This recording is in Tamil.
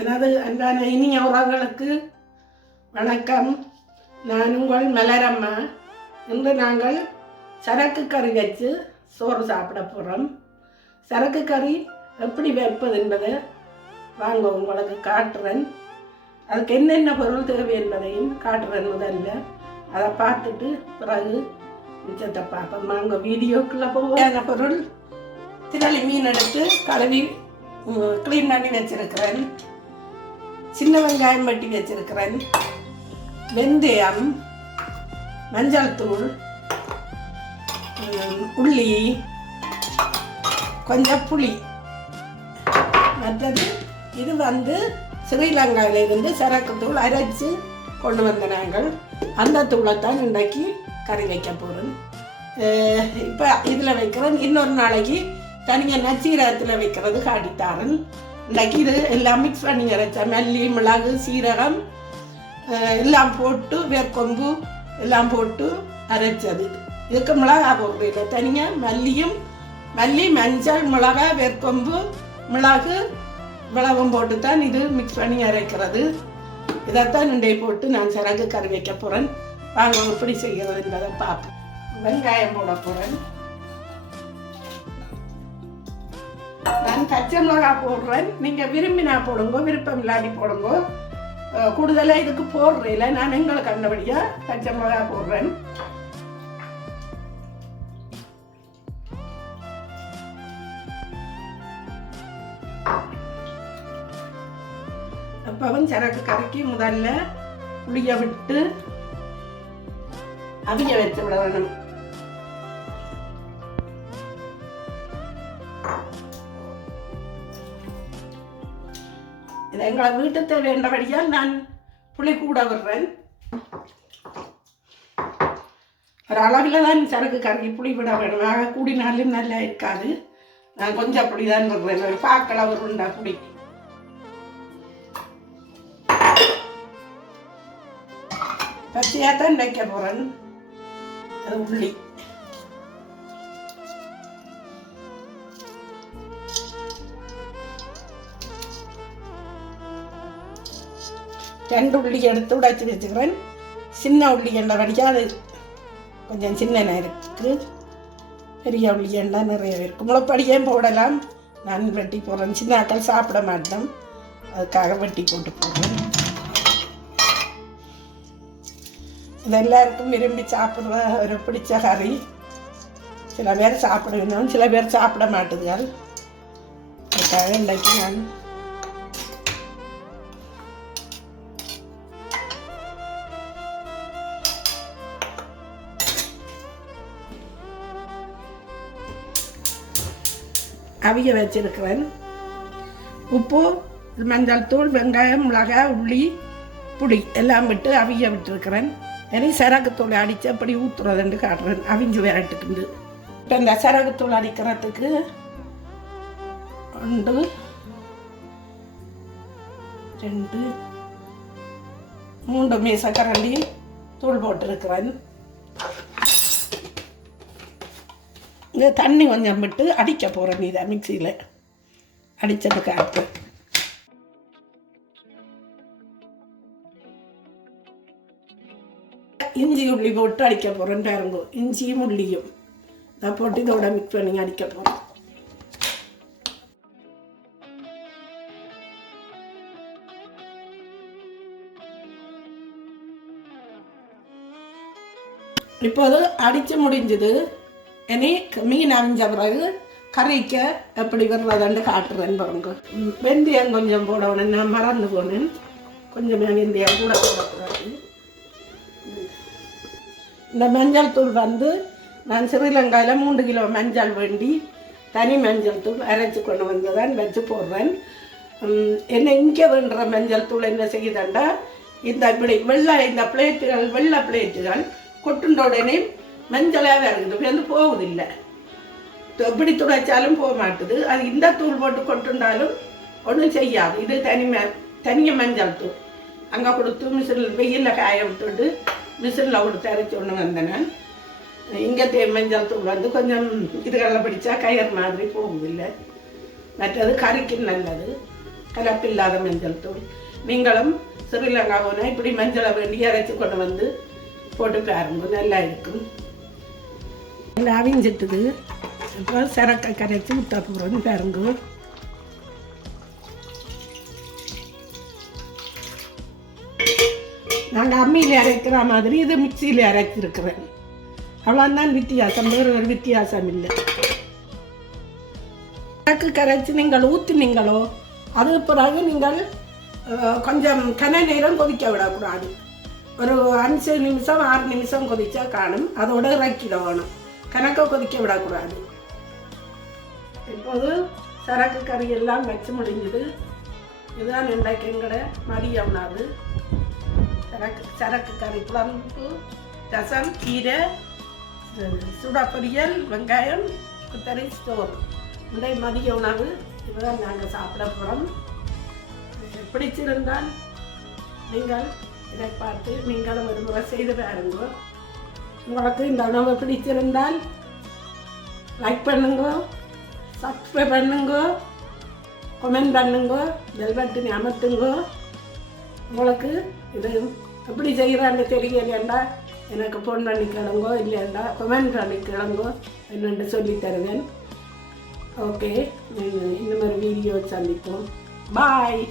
எனது அன்பான இனிய உறவுகளுக்கு வணக்கம். நான் உங்கள் மலரம்மா. இன்று நாங்கள் சரக்கு கறி வச்சு சோறு சாப்பிட போகிறோம். சரக்கு கறி எப்படி வைப்பது என்பதை வாங்க உங்களுக்கு காட்டுறேன். அதுக்கு என்னென்ன பொருள் தேவை என்பதையும் காட்டுறேன். முதல்ல அதை பார்த்துட்டு பிறகு மிச்சத்தை பார்ப்போம். வாங்க வீடியோக்குள்ளே போவான பொருள்: திரளி மீன் எடுத்து கழுவி க்ளீன் பண்ணி வச்சிருக்கிறேன். சின்ன வெங்காயம் வெட்டி வச்சிருக்கிறேன். வெந்தயம், மஞ்சள் தூள், உள்ளி, கொஞ்சம் புளி. மற்றது இது ஸ்ரீலங்காவிலிருந்து சரக்கு தூள் அரைச்சி கொண்டு வந்த நாங்கள். அந்த தூளைத்தான் இன்றைக்கு கறி வைக்க போகிறேன். இப்போ இதில் வைக்கிறேன். இன்னொரு நாளைக்கு தனியாக நச்சீரகத்தில் வைக்கிறது காட்டித்தாரன். இன்றைக்கி இது எல்லாம் மிக்ஸ் பண்ணி அரைச்சேன். மல்லி, மிளகு, சீரகம் எல்லாம் போட்டு, வேர்க்கொம்பு எல்லாம் போட்டு அரைச்சது. இதுக்கு மிளகா போடுறது இல்லை. தனியாக மல்லி, மஞ்சள், மிளகா, வேர்க்கொம்பு, மிளகு, மிளகும் போட்டு தான் இது மிக்ஸ் பண்ணி அரைக்கிறது. இதைத்தான் இன்றைய போட்டு நான் சரக்கு கறி வைக்க போகிறேன். வாங்க எப்படி செய்கிறது என்பதை பார்ப்போம். வெங்காயம் போட போகிறேன். நான் பச்சை மிளகா போடுறேன். நீங்கள் விரும்பினா போடுங்க, விருப்பம் இல்லாடி போடுங்க. கூடுதலாக இதுக்கு போடுறேன். நான் எங்களுக்கு கண்டபடியாக பச்சை மிளகா போடுறேன். அப்பவும் சரக்கு கறிக்கு முதல்ல புளிய விட்டு அவிய வச்சு விட வேணும். இது எங்களை வீட்டு தேவையால் நான் புளி கூட விடுறேன். ஒரு அளவில் தான் சரக்கு கறி புளி விட வேணும். ஆக கூடினாலும் நல்லா இருக்காது. நான் கொஞ்சம் புளி தான் விடுறேன். ஒரு பாக்களவு உண்டா புளி. பச்சையாக தான் வைக்க போகிறேன். அது உள்ளி, ரெண்டு உள்ளி எடுத்து உடைச்சி வச்சுக்கிறேன். சின்ன உள்ளி எண்ணெய் வடிக்காது, அது கொஞ்சம் சின்ன இருக்குது. பெரிய உள்ளி எண்ணெய் நிறைய இருக்குது. முளைப்படியே போடலாம். நான் வெட்டி போடுறேன். சின்ன ஆட்கள் சாப்பிட மாட்டேன், அதுக்காக வெட்டி போட்டு போடுறேன். இது எல்லாருக்கும் விரும்பி சாப்பிட்ற ஒரு பிடிச்ச கறி. சில பேர் சாப்பிடுவேன், சில பேர் சாப்பிட மாட்டுதுகள். அதுக்காக இன்றைக்கு நான் அவிய வச்சிருக்கிறேன். உப்பு, மஞ்சள் தூள், வெங்காயம், மிளகாய், உள்ளி, புளி எல்லாம் விட்டு அவிய விட்டுருக்கிறேன். இனி சரகுத்தூள் அடித்து அப்படி ஊற்றுறதுன்னு காட்டுறேன். அவிஞ்சு விரட்டுக்குண்டு. இப்போ இந்த சரகுத்தூள் அடிக்கிறதுக்கு 1 2 3 மீசக்கரண்டி தூள் போட்டிருக்கிறேன். இந்த தண்ணி கொஞ்சம் விட்டு அடிக்க போகிறேன். இதை மிக்சியில் அடித்ததுக்கு அடுத்து இஞ்சி உள்ளி போட்டு அடிக்க போகிறேன். பாருங்க, இஞ்சியும் உள்ளியும் நான் போட்டு இதோட மிக்ஸ் பண்ணி அடிக்க போகிறேன். இப்போது அடித்து முடிஞ்சது. இனி மீன் அவிஞ்ச பிறகு கறிக்க எப்படி வர்றதாண்டு காட்டுறேன். பாருங்க, வெந்தயம் கொஞ்சம் போடணும். நான் மறந்து போனேன். கொஞ்சம் வெந்தயம் கூட போடக்கூடாது. இந்த மஞ்சள் தூள் நான் ஸ்ரீலங்காவில் 3 கிலோ மஞ்சள் வேண்டி தனி மஞ்சள் தூள் அரைச்சி கொண்டு வந்து தான் வச்சு போடுறேன். என்ன இங்கே வேண்டுற மஞ்சள் தூள் என்ன செய்யுதாண்டா, இந்த இப்படி இந்த பிளேட்டுகள், வெள்ளை பிளேட்டுகள் கொட்டுண்ட உடனே மஞ்சளாக இருக்குது, போகுதில்லை. எப்படி துடைச்சாலும் போக மாட்டுது. அது இந்த தூள் போட்டு கொட்டுண்டாலும் ஒன்றும் செய்யாது. இது தனியாக மஞ்சள் தூள் அங்கே கொடுத்து மிஷினில் வெயிலில் காய விட்டுட்டு மிஷினில் கொடுத்து அரைச்சி ஒன்று வந்தேன். இங்கே மஞ்சள் தூள் கொஞ்சம் இதுகளில் பிடிச்சா கயிறு மாதிரி போகுதில்லை. மற்றது கறிக்கு நல்லது. கலப்பில்லாத மஞ்சள் தூள். நீங்களும் ஸ்ரீலங்கா போனால் இப்படி மஞ்சளை வேண்டி அரைச்சி கொண்டு வந்து போட்டு பாருங்க, நல்லா இருக்கும். நல்லா அவிஞ்சிட்டுது. அப்புறம் சரக்கை கரைச்சி ஊற்ற போகிறோன்னு பாருங்க. நாங்கள் அம்மியில் அரைக்கிற மாதிரி இது மிக்சியில் அரைச்சிருக்கிறேன். அவ்வளோதான் வித்தியாசம், வேறு ஒரு வித்தியாசம் இல்லை. சரக்கு கரைச்சி நீங்கள் ஊற்றினீங்களோ அது பிறகு நீங்கள் கொஞ்சம் கன நேரம் கொதிக்க விடக்கூடாது. ஒரு 5 நிமிஷம் 6 நிமிஷம் கொதிச்சா காணும். அதோட இறக்கிட வேணும், கணக்க கொதிக்க விடக்கூடாது. இப்போது சரக்கு கறி எல்லாம் வச்சு முடிஞ்சுது. இதுதான் இன்றைக்கு எங்கட மதிய உணவு. சரக்கு கறி, குழம்பு, ரசம், கீரை, சுட பொரியல், வெங்காயம், குத்தரி, ஸ்டோர். இன்றைய மதிய உணவு இதுதான் நாங்கள் சாப்பிட போகிறோம். பிடிச்சிருந்தால் நீங்கள் இதை பார்த்து நீங்களும் ஒரு முறை செய்து பாருங்க. உங்களுக்கு இந்த உணவு பிடிச்சிருந்தால் லைக் பண்ணுங்க, சப்ஸ்கிரைப் பண்ணுங்க, கமெண்ட் பண்ணுங்க, பெல் பட்டனை அமர்த்துங்க. உங்களுக்கு இது எப்படி செய்கிறான்னு தெரியலையாண்டா எனக்கு ஃபோன் பண்ணி கேளுங்க, இல்லையாண்டா கமெண்ட் பண்ணி கேளுங்க, என்னென்று சொல்லி தருவேன். ஓகே, இன்னும் ஒரு வீடியோ சந்திப்போம். பாய்.